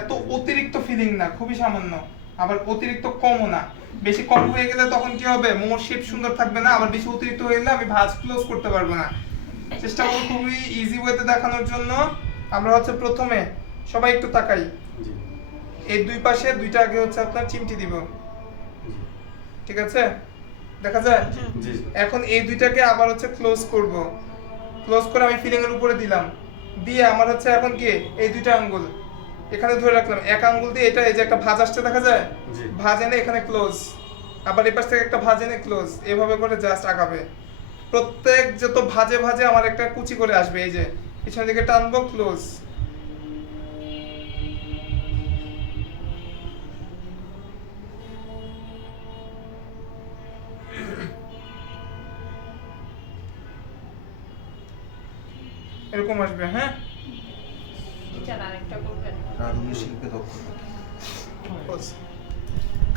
এত অতিরিক্ত ফিলিং না, খুবই সামান্য, আবার অতিরিক্ত কমও না। বেশি কম হয়ে গেলে তখন কি হবে, মোমোর শেপ সুন্দর থাকবে না, আবার বেশি অতিরিক্ত হয়ে গেলে আমি ভাঁজ ক্লোজ করতে পারবো না। চেষ্টা করব খুবই ইজি ওয়েতে দেখানোর জন্য। আমরা হচ্ছে প্রথমে সবাই একটু তাকাই, জি এই দুই পাশে দুইটা আগে হচ্ছে আপনার চিমটি দিব, জি ঠিক আছে, দেখা যায়। জি এখন এই দুইটাকে আবার হচ্ছে ক্লোজ করব, ক্লোজ করে আমি ফিলিং এর উপরে দিলাম, দিয়ে আমার হচ্ছে এখন কি এই দুইটা আঙ্গুল এখানে ধরে রাখলাম, এক আঙ্গুল দিয়ে এটা এই যে একটা ভাঁজ আসছে দেখা যায়, জি ভাঁজ এনে এখানে ক্লোজ, আবার এই পাশ থেকে একটা ভাঁজ এনে ক্লোজ, এভাবে করে জাস্ট আগাবে। প্রত্যেক যত ভাঁজে ভাঁজে আমার একটা কুচি করে আসবে, এই যে পিছনের দিকে টানবো ক্লোজ। এরকম আসবে, হ্যাঁ। টিচার আরেকটা করবেন? রাঁধুনি শিল্পে দক্ষতা। Pause.